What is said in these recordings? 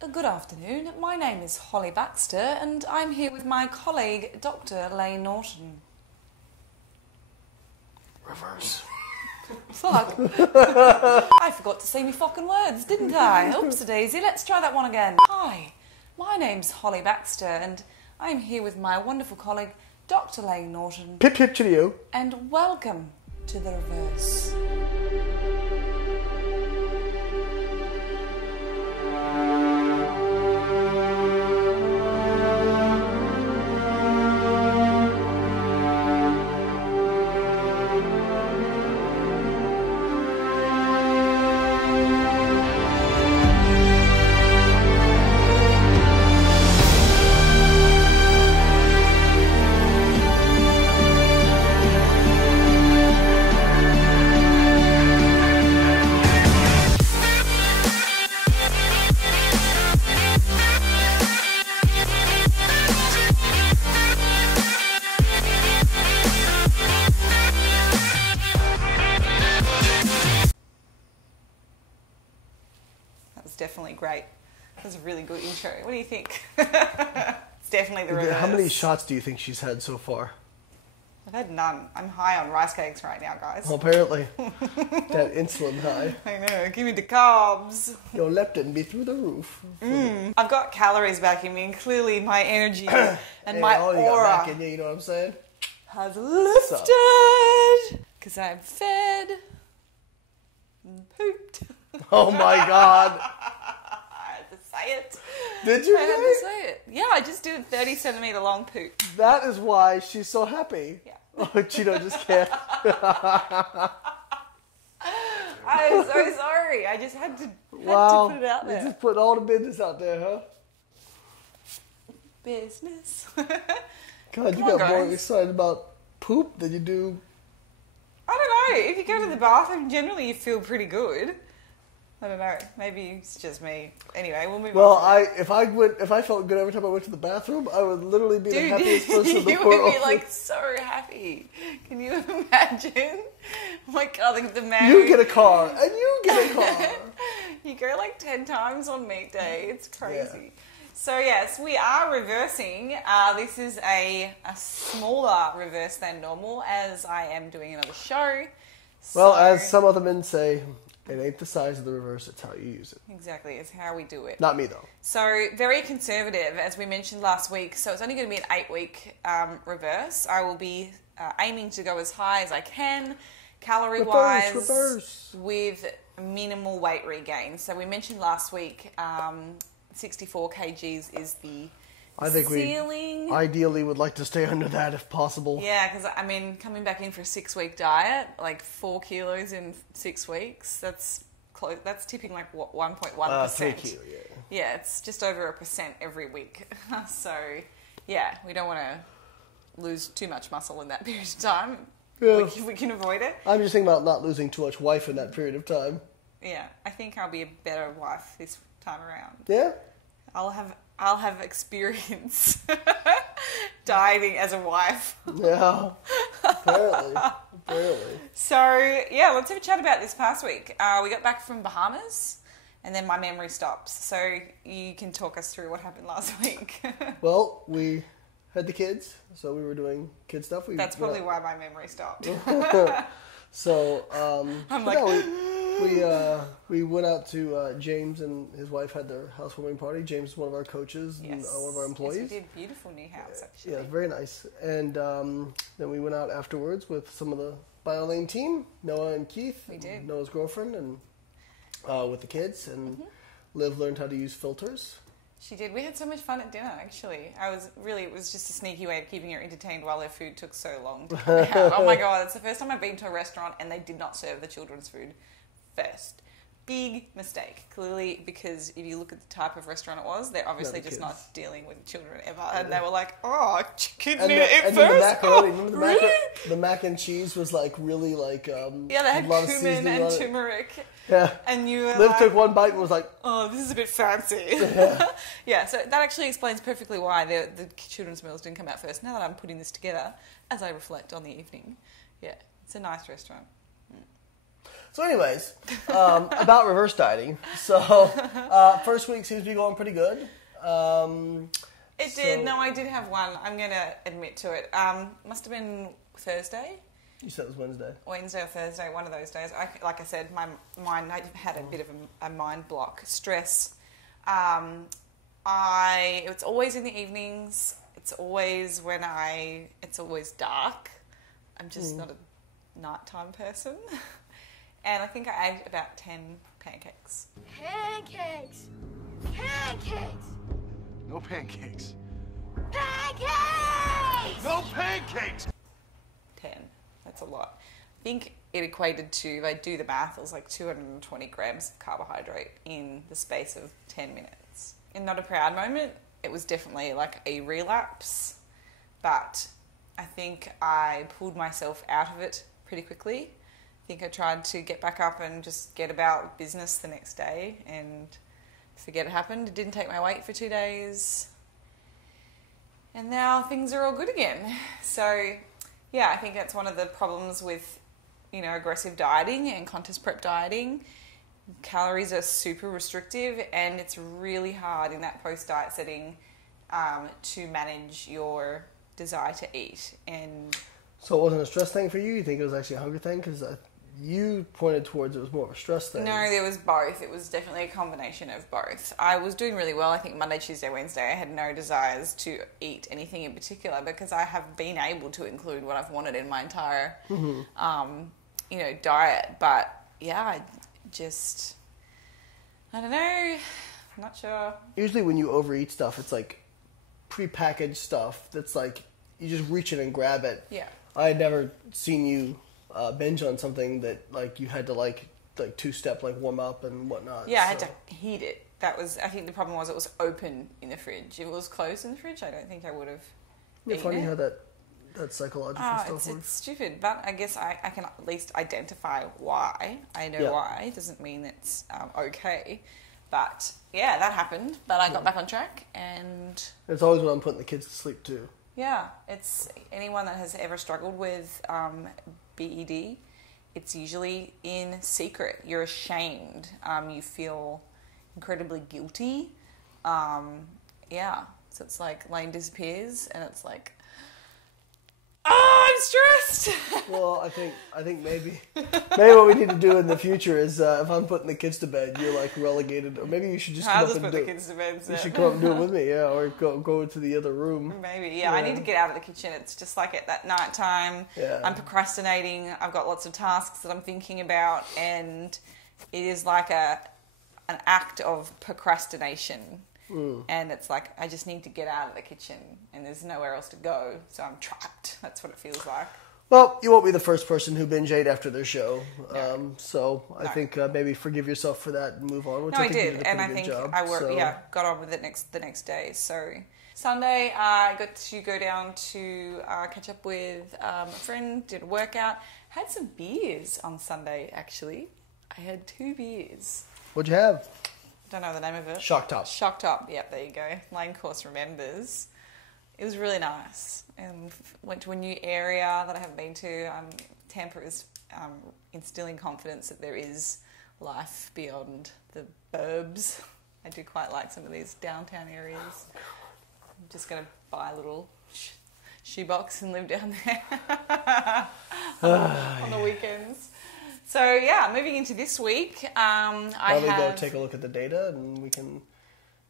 Good afternoon. My name is Holly Baxter and I'm here with my colleague, Dr. Lane Norton. Reverse. Fuck. I forgot to say me fucking words, didn't I? Oops-a-daisy. Let's try that one again. Hi, my name's Holly Baxter and I'm here with my wonderful colleague, Dr. Lane Norton. Pip pip chitty-o. And welcome to the reverse. Definitely great. That was a really good intro. What do you think? It's definitely the reverse. How many shots do you think she's had so far? I've had none. I'm high on rice cakes right now, guys. Well, apparently. That insulin high. I know. Give me the carbs. Your leptin be through the roof. I've got calories back in me, and clearly my energy and hey, my you aura got back in you know what I'm saying? has lifted. Because I'm fed and pooped. Oh my God. I had to say it. Did you I had to say it. Yeah, I just did a 30 centimetre long poop. That is why she's so happy. Yeah. Oh, Cheeto just can't. I'm so sorry. I just had to put it out there. You just put all the business out there, huh? Business. God, you got more excited about poop than you do. I don't know. If you go to the bathroom, generally you feel pretty good. I don't know. Maybe it's just me. Anyway, we'll move on. Well, if I felt good every time I went to the bathroom, I would literally be the happiest person in the world. You would be like so happy. Can you imagine? Oh my God, the man. You get a car, and you get a car. You go like 10 times on meat day. It's crazy. Yeah. So yes, we are reversing. This is a smaller reverse than normal, as I am doing another show. Well, as some other men say, it ain't the size of the reverse, it's how you use it. Exactly, it's how we do it. Not me, though. So, very conservative, as we mentioned last week. So, it's only going to be an 8-week reverse. I will be aiming to go as high as I can, calorie-wise, reverse. with minimal weight regain. So, we mentioned last week 64 kgs is the ceiling. We ideally would like to stay under that if possible. Yeah, because, I mean, coming back in for a 6-week diet, like 4 kilos in 6 weeks, that's close. That's tipping like, what, 1.1%? 3 kilos, yeah. Yeah, it's just over 1% every week. So, yeah, we don't want to lose too much muscle in that period of time. Yeah. We can avoid it. I'm just thinking about not losing too much wife in that period of time. Yeah, I think I'll be a better wife this time around. Yeah? I'll have experience dieting as a wife. Yeah, apparently. So, yeah, let's have a chat about this past week. We got back from Bahamas, and then my memory stops. So you can talk us through what happened last week. Well, we had the kids, so we were doing kid stuff. That's probably why my memory stopped. So, I'm like... we went out to James and his wife had their housewarming party. James is one of our coaches and one of our employees. Yes, we did. Beautiful new house, actually. Yeah, very nice. And then we went out afterwards with some of the BioLane team, Noah and Keith. We did. Noah's girlfriend, and with the kids. And Liv learned how to use filters. She did. We had so much fun at dinner, actually. It was just a sneaky way of keeping her entertained while her food took so long to come out. Oh my God, it's the first time I've been to a restaurant and they did not serve the children's food first. Big mistake. Clearly, because if you look at the type of restaurant it was, they're obviously just not dealing with children ever. And they were like, oh, kids need to eat first. Really? The mac and cheese was like really like... yeah, they had cumin and turmeric. Yeah. And you were Liv took one bite and was like... Oh, this is a bit fancy. Yeah, so that actually explains perfectly why the children's meals didn't come out first. Now that I'm putting this together, as I reflect on the evening. Yeah, it's a nice restaurant. So anyways, about reverse dieting. So first week seems to be going pretty good. It did. No, I did have one. I'm going to admit to it. Must have been Thursday. You said it was Wednesday. Wednesday or Thursday, one of those days. Like I said, my mind, I had a bit of a mind block. Stress. It's always in the evenings. It's always it's always dark. I'm just not a nighttime person. And I think I ate about 10 pancakes. Pancakes! Pancakes! No pancakes. Pancakes! No pancakes! 10. That's a lot. I think it equated to, if I do the math, it was like 220 grams of carbohydrate in the space of 10 minutes. And not a proud moment. It was definitely like a relapse. But I think I pulled myself out of it pretty quickly. I think I tried to get back up and just get about business the next day and forget it happened. It didn't take my weight for 2 days. And now things are all good again. So, yeah, I think that's one of the problems with, aggressive dieting and contest prep dieting. Calories are super restrictive and it's really hard in that post-diet setting to manage your desire to eat. And so it wasn't a stress thing for you? You think it was actually a hunger thing? Because you pointed towards it was more of a stress thing. No, there was both. It was definitely a combination of both. I was doing really well. I think Monday, Tuesday, Wednesday, I had no desires to eat anything in particular because I have been able to include what I've wanted in my entire, diet. But yeah, I don't know. I'm not sure. Usually when you overeat stuff, it's like prepackaged stuff that's like you just reach in and grab it. Yeah. I had never seen you binge on something that like you had to like two-step warm up and whatnot. Yeah, I had to heat it. I think the problem was it was open in the fridge. If it was closed in the fridge, I don't think I would have It's funny how that psychological stuff works. It's stupid, but I guess I can at least identify why. I know why. It doesn't mean it's okay. But yeah, that happened. But I got back on track and... It's always when I'm putting the kids to sleep too. Yeah, it's anyone that has ever struggled with BED, it's usually in secret. You're ashamed. You feel incredibly guilty. Yeah, so it's like Lane disappears and it's like, I'm stressed. Well, I think maybe what we need to do in the future is if I'm putting the kids to bed, you're like relegated, or maybe you should just I'll just put the kids to bed. You should come up and do it with me, or go to the other room. Maybe, yeah. I need to get out of the kitchen. It's just like at that night time. Yeah. I'm procrastinating. I've got lots of tasks that I'm thinking about, and it is like an act of procrastination. And it's like, I just need to get out of the kitchen and there's nowhere else to go. So I'm trapped. That's what it feels like. Well, you won't be the first person who binge ate after their show. No. So I think maybe forgive yourself for that and move on. Which I think did. You did a And I pretty think good job, got on with it the next day. So Sunday, I got to go down to catch up with a friend, did a workout. Had some beers on Sunday, actually. I had 2 beers. What'd you have? Don't know the name of it. Shock Top. Shock Top. Yep, there you go. Lane Course remembers. It was really nice. And went to a new area that I haven't been to. Tampa is instilling confidence that there is life beyond the burbs. I do quite like some of these downtown areas. I'm just going to buy a little shoebox and live down there on the weekends. So, yeah, moving into this week, Why don't we go take a look at the data and we can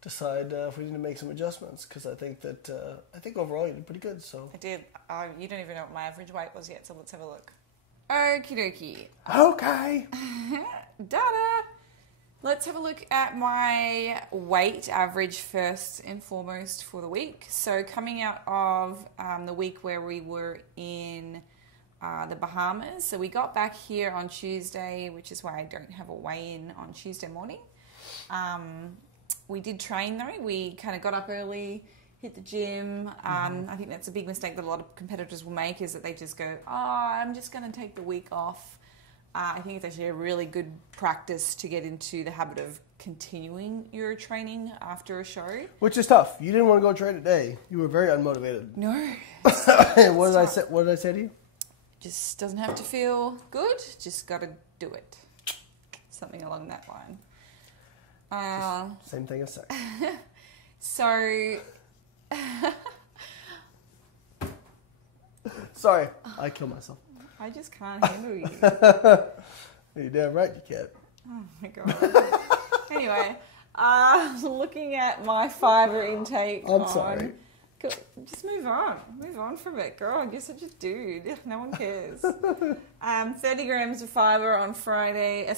decide if we need to make some adjustments, because I think overall you did pretty good. So I did. You don't even know what my average weight was yet, so let's have a look. Okie dokie. Okay. Data. Let's have a look at my weight average first and foremost for the week. So coming out of the week where we were in the Bahamas. So we got back here on Tuesday, which is why I don't have a weigh-in on Tuesday morning. We did train though. We kind of got up early, hit the gym. I think that's a big mistake that a lot of competitors will make, is that they just go, I'm just going to take the week off. I think it's actually a really good practice to get into the habit of continuing your training after a show. Which is tough. You didn't want to go train today. You were very unmotivated. No. What did I say to you? Just doesn't have to feel good. Just got to do it. something along that line. Same thing as sex. So, Sorry, I kill myself. I just can't handle you. You're damn right you can't. Oh my god. Anyway, looking at my fibre intake. I'm sorry. Just move on. Move on from it, girl. You're such a dude. No one cares. 30 grams of fibre on Friday.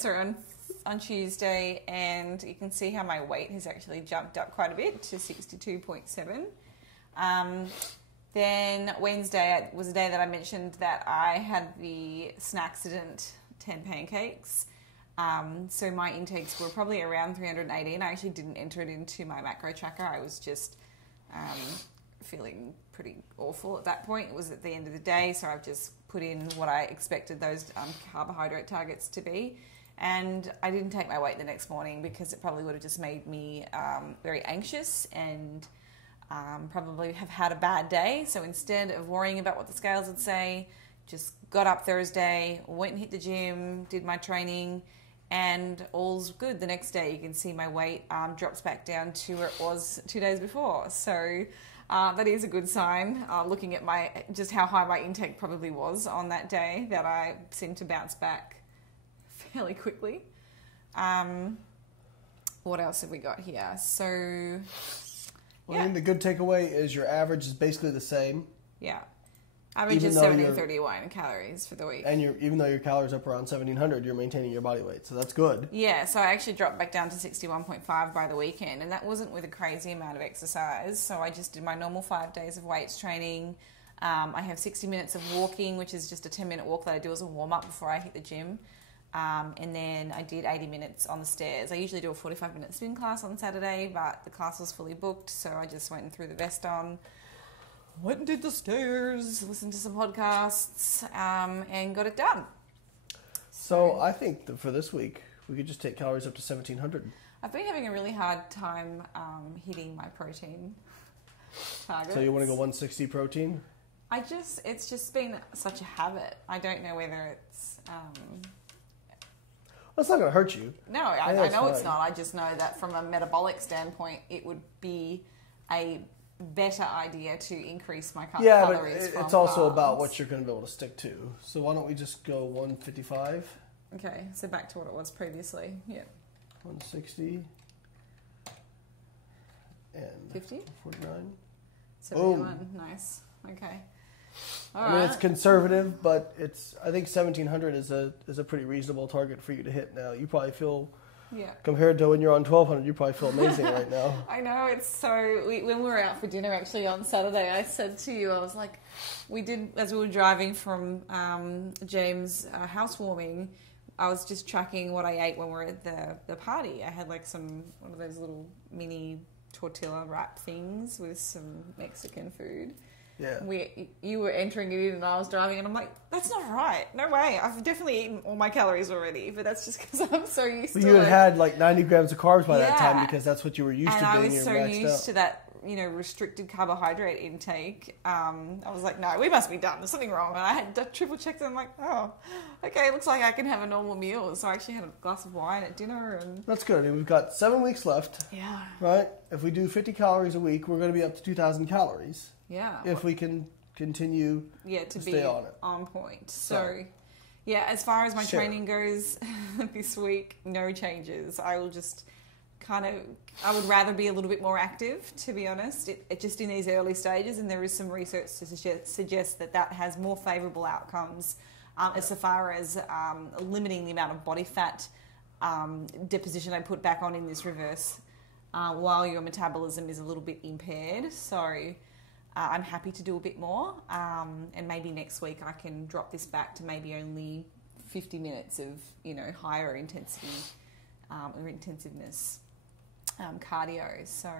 On Tuesday, and you can see how my weight has actually jumped up quite a bit to 62.7. Then Wednesday was the day that I mentioned that I had the snackcident 10 pancakes. So my intakes were probably around 318. I actually didn't enter it into my macro tracker. I was just feeling pretty awful at that point. It was at the end of the day, so I've just put in what I expected those carbohydrate targets to be. And I didn't take my weight the next morning because it probably would have just made me very anxious and probably have had a bad day. So instead of worrying about what the scales would say, just got up Thursday, went and hit the gym, did my training, and all's good. The next day you can see my weight drops back down to where it was 2 days before. So that is a good sign, looking at just how high my intake probably was on that day, that I seemed to bounce back fairly quickly. What else have we got here? So, Well, I think the good takeaway is your average is basically the same. Yeah. Average is 1731 calories for the week. And even though your calories up around 1700, you're maintaining your body weight. So that's good. Yeah, so I actually dropped back down to 61.5 by the weekend, and that wasn't with a crazy amount of exercise. So I just did my normal 5 days of weights training. I have 60 minutes of walking, which is just a 10-minute walk that I do as a warm-up before I hit the gym. And then I did 80 minutes on the stairs. I usually do a 45-minute spin class on Saturday, but the class was fully booked, so I just went and threw the vest on, went and did the stairs, listened to some podcasts, and got it done. So I think that for this week, we could just take calories up to 1700. I've been having a really hard time hitting my protein targets. So you want to go 160 protein? It's just been such a habit. I don't know whether it's... Well, it's not going to hurt you. No, I know it's not. I just know that from a metabolic standpoint, it would be a better idea to increase my calories. Yeah, but it's also about what you're going to be able to stick to. So why don't we just go 155? Okay, so back to what it was previously. Yeah. 160. And 50? 49. 71. Nice. Okay. I mean, it's conservative, but I think 1700 is a pretty reasonable target for you to hit now. You probably feel, compared to when you're on 1200, you probably feel amazing right now. I know, it's so... when we were out for dinner actually on Saturday, I said to you, I was like, as we were driving from James' housewarming, I was just tracking what I ate when we were at the party. I had like one of those little mini tortilla wrap things with some Mexican food. Yeah. You were entering it in and I was driving and I'm like, that's not right. No way. I've definitely eaten all my calories already, but that's just because I'm so used to it. You had like 90 grams of carbs by that time because that's what you were used to doing. And I was so used to that, restricted carbohydrate intake. I was like, no, we must be done. There's something wrong. And I had triple checked and I'm like, oh, okay, it looks like I can have a normal meal. So I actually had a glass of wine at dinner. And that's good. And we've got 7 weeks left. Yeah. Right? If we do 50 calories a week, we're going to be up to 2,000 calories. Yeah. If we can continue to stay on it. On point. So, as far as my training goes this week, no changes. I will just I would rather be a little bit more active, to be honest. It just in these early stages, and there is some research to suggest that has more favourable outcomes as far as limiting the amount of body fat deposition I put back on in this reverse while your metabolism is a little bit impaired. So I'm happy to do a bit more, and maybe next week I can drop this back to maybe only 50 minutes of higher intensity or intensiveness cardio. So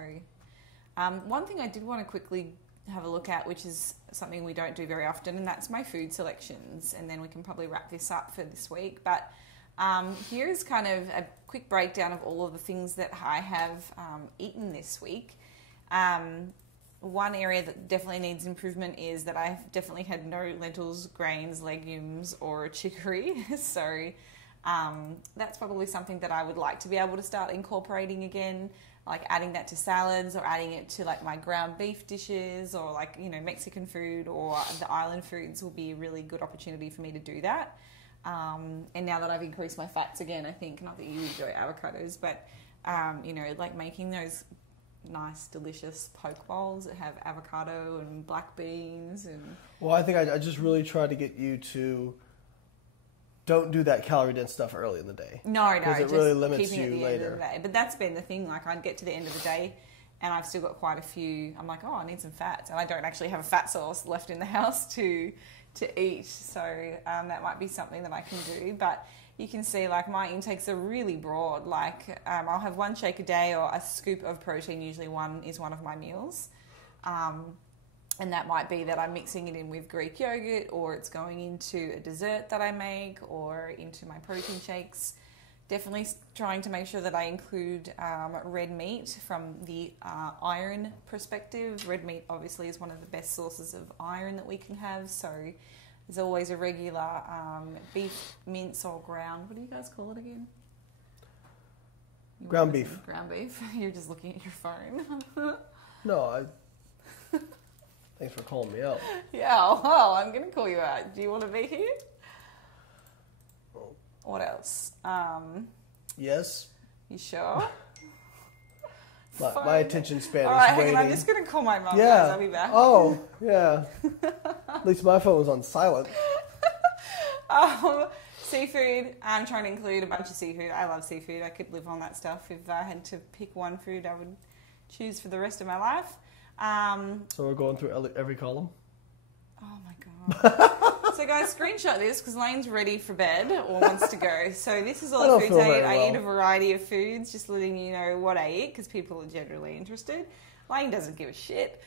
one thing I did want to quickly have a look at, which is something we don't do very often, and that's my food selections, and then we can probably wrap this up for this week. But here's kind of a quick breakdown of all of the things that I have eaten this week. One area that definitely needs improvement is that I've definitely had no lentils, grains, legumes, or chicory. So That's probably something that I would like to be able to start incorporating again, like adding that to salads or adding it to like my ground beef dishes or like, you know, Mexican food or the island foods will be a really good opportunity for me to do that. And now that I've increased my fats again, I think, not that you enjoy avocados, but, you know, like making those nice, delicious poke bowls that have avocado and black beans. And well, I think I just really try to get you to don't do that calorie-dense stuff early in the day. No, because it really limits you later. But that's been the thing. Like, I'd get to the end of the day and I've still got quite a few. I'm like, oh, I need some fats. And I don't actually have a fat source left in the house to eat. So that might be something that I can do. But you can see, like, my intakes are really broad. Like, I'll have 1 shake a day or a scoop of protein. Usually one is one of my meals. And that might be that I'm mixing it in with Greek yogurt, or it's going into a dessert that I make, or into my protein shakes. Definitely trying to make sure that I include red meat from the iron perspective. Red meat obviously is one of the best sources of iron that we can have. So there's always a regular beef mince or ground. What do you guys call it again? Ground beef. Ground beef. You're just looking at your phone. No, thanks for calling me out. Yeah, well, I'm going to call you out. Do you want to be here? What else? Yes. You sure? My attention span All right, is waiting. hang on, I'm just going to call my mum, Yeah. guys. I'll be back. Oh, yeah. At least my phone was on silent. Seafood. I'm trying to include a bunch of seafood. I love seafood. I could live on that stuff. If I had to pick one food, I would choose for the rest of my life. So we're going through every column? Oh my god. So guys, screenshot this because Lane's ready for bed or wants to go. So this is all the foods I eat. I eat a variety of foods, just letting you know what I eat because people are generally interested. Lane doesn't give a shit.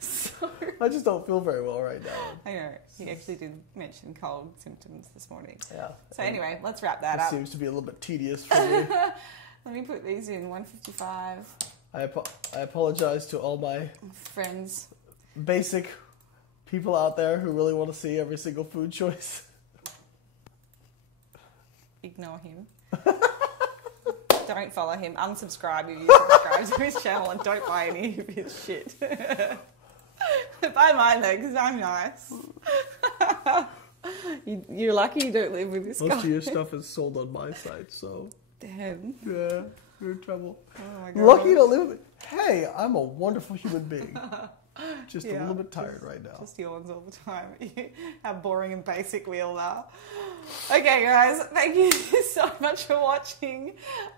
So, I just don't feel very well right now. I know. He actually did mention cold symptoms this morning. Yeah. So anyway, let's wrap that It up. seems to be a little bit tedious for me. Let me put these in 155. I apologize to all my Friends. basic people out there who really want to see every single food choice. Ignore him. Don't follow him. Unsubscribe if you subscribe to his channel and don't buy any of his shit. Buy mine though, because I'm nice. You're lucky you don't live with this guy. Most of your stuff is sold on my site, so... Damn. Yeah, you're in trouble. Oh my God. Lucky you don't live with me. Hey, I'm a wonderful human being. Just a little bit tired right now. Just yawns all the time. How boring and basic we all are. Okay, guys, thank you so much for watching.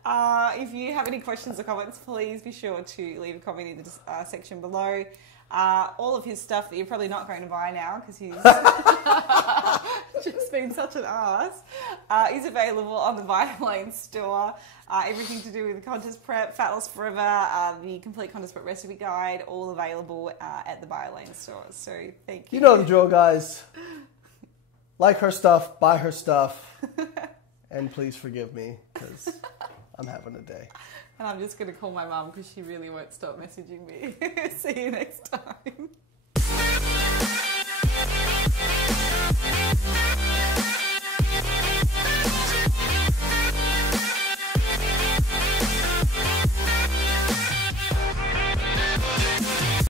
If you have any questions or comments, please be sure to leave a comment in the section below. All of his stuff that you're probably not going to buy now because he's just been such an ass is available on the BioLane store. Everything to do with the contest prep, Fat Loss Forever, the complete contest prep recipe guide, all available at the BioLane store. So thank you. You know the drill, guys. Like her stuff, buy her stuff, and please forgive me because I'm having a day. And I'm just going to call my mum because she really won't stop messaging me. See you next time.